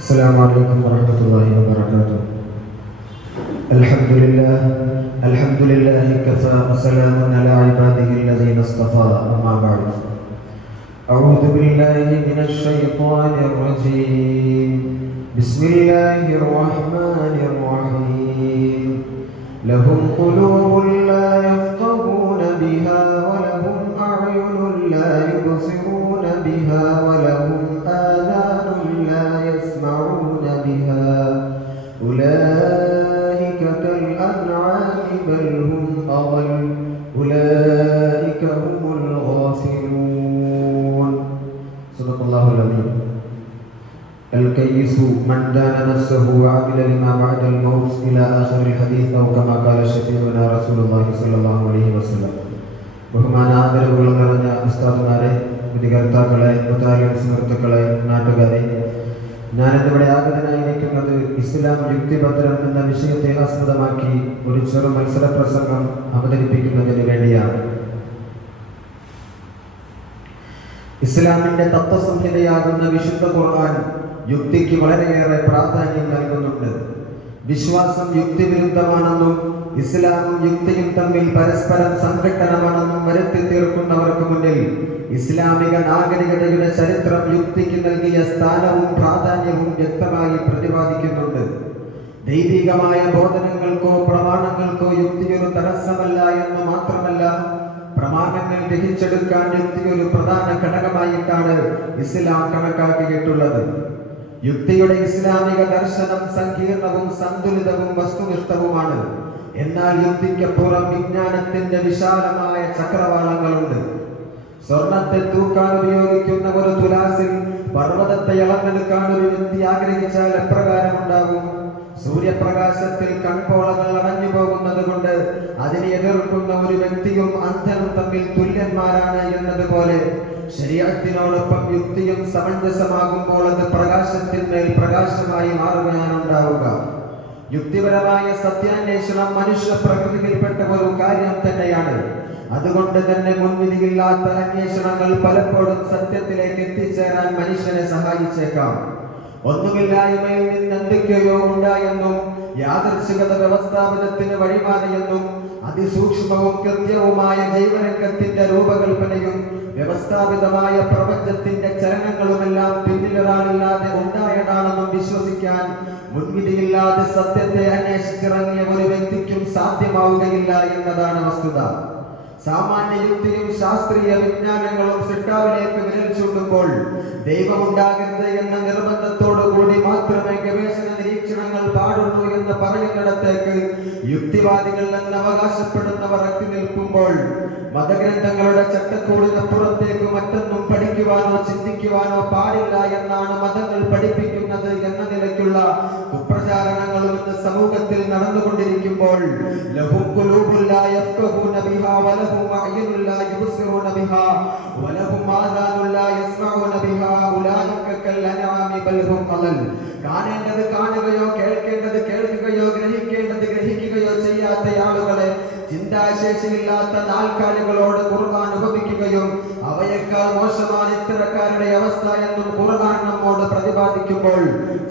السلام عليكم ورحمة الله وبركاته. الحمد لله كفى وسلام على عباده الذين اصطفى. أما بعد، أعوذ بالله من الشيطان الرجيم. بسم الله الرحمن الرحيم. لهم قلوب لا يفقهون بها ولهم أعين لا يبصرون بها ولهم آذان لا يسمعون بها أولئك كالأنعام بل هم أضل أولئك هم الغافلون. صدق الله العظيم. الكيس من دان نفسه وعمل لما بعد الموت إلى آخر الحديث أو كما قال شفيعنا رسول الله صلى الله عليه وسلم. ബഹുമാനാദരവുകൾ നിറഞ്ഞ ഉസ്താദുമാരെ, വിധികർത്താക്കളെ, സുഹൃത്തുക്കളെ, നാട്ടുകാരെ, ഞാനിന്നിവിടെ ആഗതനായിരിക്കുന്നത് ഇസ്ലാം യുക്തിഭദ്രം എന്ന വിഷയത്തെ ആസ്പദമാക്കി ഒരു ചെറു മത്സര പ്രസംഗം അവതരിപ്പിക്കുന്നതിന് വേണ്ടിയാണ്. ഇസ്ലാമിന്റെ തത്വസംഹിതയാകുന്ന വിശുദ്ധ ഖുർആൻ യുക്തിക്ക് വളരെയേറെ പ്രാധാന്യം നൽകുന്നുണ്ട്. വിശ്വാസം യുക്തിവിരുദ്ധമാണെന്നും ഇസ്ലാമും യുക്തിയും തമ്മിൽ പരസ്പരം സംഘട്ടനമാണെന്നും വരുത്തി തീർക്കുന്നവർക്ക് മുന്നിൽ ഇസ്ലാമിക നാഗരികതയുടെ ചരിത്രം യുക്തിക്ക് നൽകിയ സ്ഥാനവും പ്രാധാന്യവും വ്യക്തമായി പ്രതിപാദിക്കുന്നുണ്ട്. ദൈവികമായ ബോധനങ്ങൾക്കോ പ്രമാണങ്ങൾക്കോ യുക്തി ഒരു തടസ്സമല്ല എന്ന് മാത്രമല്ല, പ്രമാണങ്ങൾ ഗ്രഹിച്ചെടുക്കാൻ യുക്തി ഒരു പ്രധാന ഘടകമായിട്ടാണ് ഇസ്ലാം കണക്കാക്കിയിട്ടുള്ളത്. യുക്തിയുടെ ഇസ്ലാമിക ദർശനം സങ്കീർണവും സന്തുലിതവും വസ്തുനിഷ്ഠവുമാണ്. എന്നാൽ യുക്തിക്കപ്പുറം വിജ്ഞാനത്തിന്റെ വിശാലമായ ചക്രവാളങ്ങളുണ്ട്. സ്വർണത്തെ തൂക്കാൻ ഉപയോഗിക്കുന്ന ഒരു തുലാസിൽ പർവ്വതത്തെ അളന്നെടുക്കാൻ ഒരു വ്യക്തി ആഗ്രഹിച്ചാൽ എപ്രകാരമുണ്ടാകും? സൂര്യപ്രകാശത്തിൽ കൺപോളകൾ അടഞ്ഞു പോകുന്നത് കൊണ്ട് അതിനെ എതിർക്കുന്ന ഒരു വ്യക്തിയും അന്ധനും തമ്മിൽ തുല്യന്മാരാണ് എന്നതുപോലെ ശരീഅത്തിനോടൊപ്പം യുക്തിയും സമഞ്ജസമാകുമ്പോൾ അത് പ്രകാശത്തിന്മേൽ പ്രകാശമായി മാറുകയാണ് ഉണ്ടാവുക. യുക്തിപരമായ സത്യാന്വേഷണം മനുഷ്യ പ്രകൃതിയിൽപ്പെട്ട ഒരു കാര്യം തന്നെയാണ്. അതുകൊണ്ട് തന്നെ മുൻവിധിയില്ലാത്ത അന്വേഷണങ്ങൾ പലപ്പോഴും സത്യത്തിലേക്ക് എത്തിച്ചേരാൻ മനുഷ്യനെ സഹായിച്ചേക്കാം. ഒന്നുമില്ലായ്മയിൽ നിന്ന് എന്തൊക്കെയോ ഉണ്ടായെന്നും യാദൃച്ഛികത വ്യവസ്ഥാപനത്തിന് വഴിമാറിയെന്നും അതിസൂക്ഷ്മവും കൃത്യവുമായ ജൈവരംഗത്തിന്റെ രൂപകൽപ്പനയും വ്യവസ്ഥാപിതമായ പ്രപഞ്ചത്തിന്റെ ചലനങ്ങളുമെല്ലാം പിന്നിലൊരാളില്ലാതെ ഉണ്ടായതാണെന്നും വിശ്വസിക്കാൻ മുൻവിധിയില്ലാതെ സത്യത്തെ അന്വേഷിച്ചിറങ്ങിയ ഒരു വ്യക്തിക്കും സാധ്യമാവുകയില്ല എന്നതാണ് വസ്തുത. സാമാന്യ യുക്തിയും ശാസ്ത്രീയ വിജ്ഞാനങ്ങളും സൃഷ്ടാവിലേക്ക് വിരൽ ചൂണ്ടുമ്പോൾ ദൈവമുണ്ടാകരുത് എന്ന നിർബന്ധത്തോടു കൂടി മാത്രമേ ഗവേഷണ നിരീക്ഷണങ്ങൾ പാടുള്ളൂ എന്ന് പറയുന്നിടത്തേക്ക് യുക്തിവാദികൾ എന്ന് അവകാശപ്പെടുന്നവർ എത്തി നിൽക്കുമ്പോൾ മതഗ്രന്ഥങ്ങളുടെ ചട്ടക്കൂടിനപ്പുറത്തേക്ക് മറ്റൊന്നും പഠിക്കുവാനോ ചിന്തിക്കുവാനോ പാടില്ല എന്നാണ് മതങ്ങൾ പഠിപ്പിക്കുന്നത് എന്ന നിലയ്ക്കുള്ള കുപ്രചാരണങ്ങളും ഇന്ന് സമൂഹത്തിൽ നടന്നുകൊണ്ടിരിക്കുമ്പോൾ ലഹും ഖുലൂബുൻ ലാ യഫ്ഖഹൂന ബിഹാ വലഹും അഅ്യുനുൻ ലാ യുബ്സിറൂന ബിഹാ വലഹും ആദാനുൻ ലാ യസ്മഊന ബിഹാ ഉലൈക കൽ അൻആമി ബൽ ഹും അളൽ. കാണേണ്ടത് കാണുകയോ കേൾക്കേണ്ടത് കേൾക്കുകയോ ഗ്രഹിക്കേണ്ടത് ഗ്രഹിക്കുകയോ ചെയ്യാത്ത ആളുകളെ ചിന്താശേഷിയില്ലാത്ത നാൽക്കാലികളോട് ഖുർആൻ ഉപമിക്കുകയും അവയേക്കാൾ മോശമാണ് ഇത്തരക്കാരുടെ അവസ്ഥ എന്നും ഖുർആൻ നമ്മോട് പ്രതിപാദിക്കുമ്പോൾ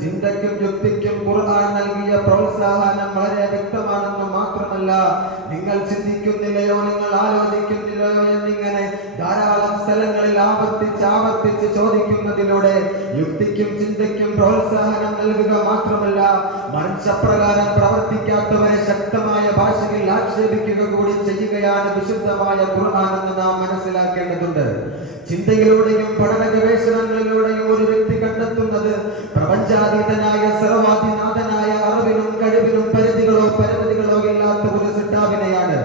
ചിന്തയ്ക്കും യുക്തിക്കും ഖുർആൻ നൽകിയ പ്രോത്സാഹനം വളരെ വ്യക്തമാണെന്നും മാത്രമല്ല, നിങ്ങൾ ചിന്തിക്കുന്നില്ലയോ, നിങ്ങൾ ആലോചിക്കുന്നില്ലയോ എന്നിങ്ങനെ ധാരാളം സ്ഥലങ്ങളിൽ ആവർത്തിച്ച് ചോദിക്കുന്നതിലൂടെ യുക്തിക്കും ചിന്തയ്ക്കും പ്രോത്സാഹനം നൽകുക മാത്രമല്ല, മനുഷ്യപ്രകാരം പ്രവർത്തിക്കാത്തവരെ ശക്തമായ ഭാഷയിൽ ആക്ഷേപിക്കുക കൂടി ചെയ്യുകയാണ് വിശുദ്ധമായ ഖുർആൻ എന്ന് നാം മനസ്സിലാക്കേണ്ടതുണ്ട്. ചിന്തയിലൂടെയും പഠന ഗവേഷണങ്ങളിലൂടെയും ഒരു വ്യക്തി കണ്ടെത്തുന്നത് പ്രപഞ്ചാതീതനായ സർവാധിനാഥനായ അറിവിനും കഴിവിനും പരിധികളോ ഇല്ലാത്ത ഒരു സൃഷ്ടാവിനെയാണ്.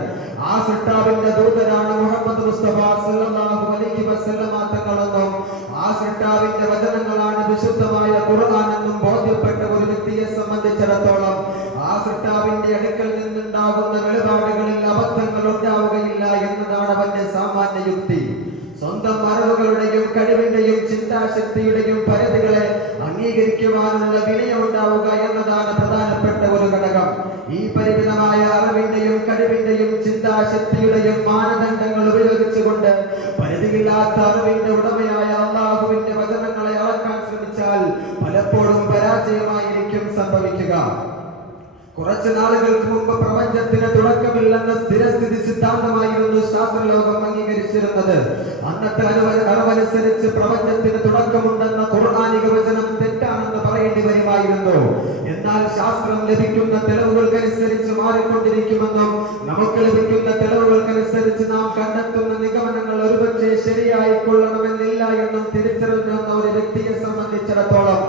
ആ സൃഷ്ടാവിന്റെ ദൂതനാണ് മുഹമ്മദ് മുസ്തഫ സല്ലല്ലാഹു അലൈഹി വസല്ലമ തങ്ങളെന്നും ആ സൃഷ്ടാവിന്റെ വചനങ്ങളാണ് വിശുദ്ധമായ ഖുർആൻ എന്നും ബോധ്യപ്പെട്ട ഒരു വ്യക്തിയെ സംബന്ധിച്ചിടത്തോളം ആ സൃഷ്ടാവിന്റെ അടുക്കൽ നിന്നുണ്ടാകുന്ന വെളിപാടുകളിൽ അബദ്ധങ്ങൾ ഉണ്ടാവുകയില്ല എന്നതാണ് അവന്റെ സാമാന്യ യുക്തി. സ്വന്തം അറിവുകളുടെയും കഴിവിന്റെയും ചിന്താശക്തിയുടെയും പരിധികളെ അംഗീകരിക്കുവാനുള്ള വിനയം ഉണ്ടാവുക എന്നതാണ് പ്രധാനപ്പെട്ട ഒരു ഘടകം. ഈ പരിമിതമായ അറിവിന്റെയും കഴിവിന്റെയും ചിന്താശക്തിയുടെയും മാനദണ്ഡങ്ങൾ ഉപയോഗിച്ചുകൊണ്ട് പരിധിയില്ലാത്ത അറിവിന്റെ ഉടമയായ അള്ളാഹുവിന്റെ വചനങ്ങളെ അളക്കാൻ ശ്രമിച്ചാൽ പലപ്പോഴും പരാജയമായിരിക്കും സംഭവിക്കുക. കുറച്ചു നാളുകൾക്ക് മുമ്പ് പ്രപഞ്ചത്തിന് തുടക്കമില്ലെന്ന സ്ഥിരസ്ഥിതി സിദ്ധാന്തമായിരുന്നു ശാസ്ത്രലോകം അംഗീകരിച്ചിരുന്നത്. അന്നത്തെ അറിവനുസരിച്ച് പ്രപഞ്ചത്തിന് തുടക്കമുണ്ടെന്ന ഖുർആനിക വചനം തെറ്റാണെന്ന് പറയേണ്ടി വരുമായിരുന്നു. എന്നാൽ ശാസ്ത്രം ലഭിക്കുന്ന തെളിവുകൾക്കനുസരിച്ച് മാറിക്കൊണ്ടിരിക്കുമെന്നും നമുക്ക് ലഭിക്കുന്ന തെളിവുകൾക്കനുസരിച്ച് നാം കണ്ടെത്തുന്ന നിഗമനങ്ങൾ ഒരുപക്ഷെ ശരിയായിക്കൊള്ളണമെന്നില്ല എന്നും തിരിച്ചറിഞ്ഞ ഒരു വ്യക്തിയെ സംബന്ധിച്ചിടത്തോളം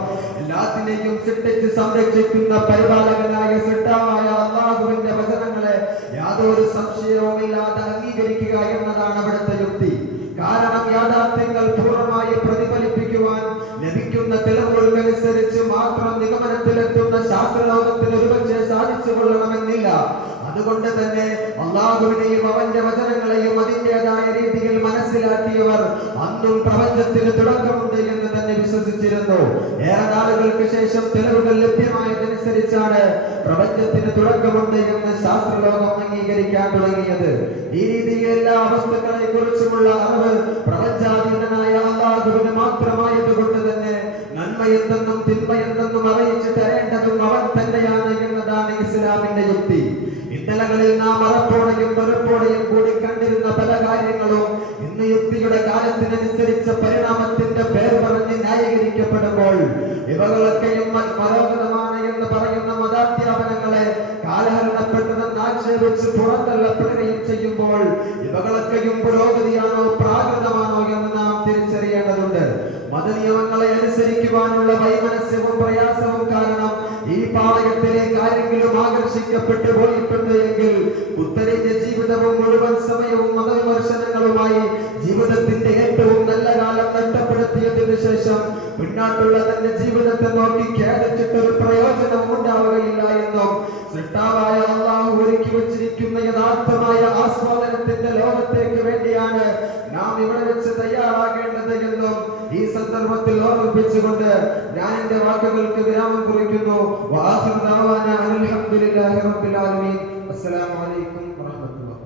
എല്ലാത്തിനെയും സൃഷ്ടിച്ച് സംരക്ഷിക്കുന്ന പരിപാലകനായ സൃഷ്ടാവായ അല്ലാഹുവിന്റെ വചനങ്ങളെ യാതൊരു സംശയവുമില്ലാതെ അംഗീകരിക്കുക എന്നതാണ് അവിടുത്തെ യുക്തി. കാരണം യാഥാർത്ഥ്യങ്ങൾ പൂർണ്ണമായി പ്രതിഫലിപ്പിക്കുവാൻ ലഭിക്കുന്ന തെളിവുകൾക്കനുസരിച്ച് മാത്രം നിഗമനത്തിലെത്തുന്ന ശാസ്ത്രലോകത്തിന് ഒരുപക്ഷെ സാധിച്ചു കൊള്ളണമെന്നില്ല. അതുകൊണ്ട് തന്നെ അല്ലാഹുവിനെയും അവന്റെ വചനങ്ങളെയും അതിൻ്റെതായ രീതിയിൽ മനസ്സിലാക്കിയവർ അന്നും പ്രപഞ്ചത്തിന് തുടക്കമുണ്ട് എന്ന് തന്നെ വിശ്വസിച്ചിരുന്നു. ഏറെ നാളുകൾക്ക് ശേഷം തെളിവുകൾ ലഭ്യമായതനുസരിച്ചാണ് പ്രപഞ്ചത്തിന് തുടക്കമുണ്ട് എന്ന് ശാസ്ത്രലോകം അംഗീകരിക്കാൻ തുടങ്ങിയത്. ഈ രീതിയിൽ എല്ലാ വസ്തുക്കളെ കുറിച്ചുമുള്ള അറിവ് പ്രപഞ്ചാതീതനായ അല്ലാഹുവിന് മാത്രമായതുകൊണ്ട് തന്നെ നന്മയെന്തെന്നും തിന്മയെന്തെന്നും അറിയിച്ചു തരേണ്ടതും അവൻ തന്നെയാണ് എന്നതാണ് ഇസ്ലാമിന്റെ യുക്തി. ഇന്നലകളിൽ നാം അറപ്പോടെയും വെറുപ്പോടെയും കൂടി കണ്ടിരുന്ന പല കാര്യങ്ങളും ഇന്ന് യുക്തിയുടെ കാലത്തിനനുസരിച്ച പരിണാമത്തിന്റെ പേർ പറഞ്ഞ് ന്യായീകരിക്കപ്പെടുമ്പോൾ ഇവകളൊക്കെയും മനോഹരമാണ് എന്ന് പറയുന്ന മതാധ്യാപനങ്ങളെ കാലഹരണപ്പെട്ടതെന്ന് ആക്ഷേപിച്ച് പുറന്തള്ളപ്പെടുകയും ചെയ്യുമ്പോൾ ഇവകളൊക്കെയും പുരോഗതിയാണോ പ്രാകൃതമാണോ എന്ന് നാം തിരിച്ചറിയേണ്ടതുണ്ട്. മതനിയമങ്ങളെ അനുസരിക്കുവാനുള്ള വൈമനസ്യവും പ്രയാസവും കാരണം ഈ പാളയത്തിലേക്ക് ആരെങ്കിലും ആകർഷിക്കപ്പെട്ടു പോയിട്ടുണ്ട് എങ്കിൽ ഉത്തരേന്ത്യ ജീവിതവും മുഴുവൻ സമയവും മതവിമർശനങ്ങളുമായി ജീവിതത്തിന്റെ ഏറ്റവും നല്ല കാലം നഷ്ടപ്പെടുത്തിയതിനു ശേഷം പിന്നാട്ടുള്ള തന്റെ ജീവിതത്തെ നോക്കി ഖേദിച്ചിട്ടൊരു പ്രയോജനം ഉണ്ടാവുകയില്ല എന്നും സൃഷ്ടാവായ അല്ലാഹു ഒരുക്കി വച്ചിരിക്കുന്ന യഥാർത്ഥമായ ആസ്വാദനത്തിന്റെ ലോകത്തേക്ക് വേണ്ടിയാണ് നാം ഇവിടെ വെച്ച് തയ്യാറാകേണ്ടത് എന്നും ഈ സന്ദർഭത്തിൽ ഓർമ്മിപ്പിച്ചുകൊണ്ട് ഞാൻ എന്റെ വാക്കുകൾക്ക് വിരാമം കുറിക്കുന്നു. വആഖിറു ദഅവാനാ അൽഹംദുലില്ലാഹി റബ്ബിൽ ആലമീൻ. അസ്സലാമു അലൈക്കും വറഹ്മത്തുള്ളാഹി.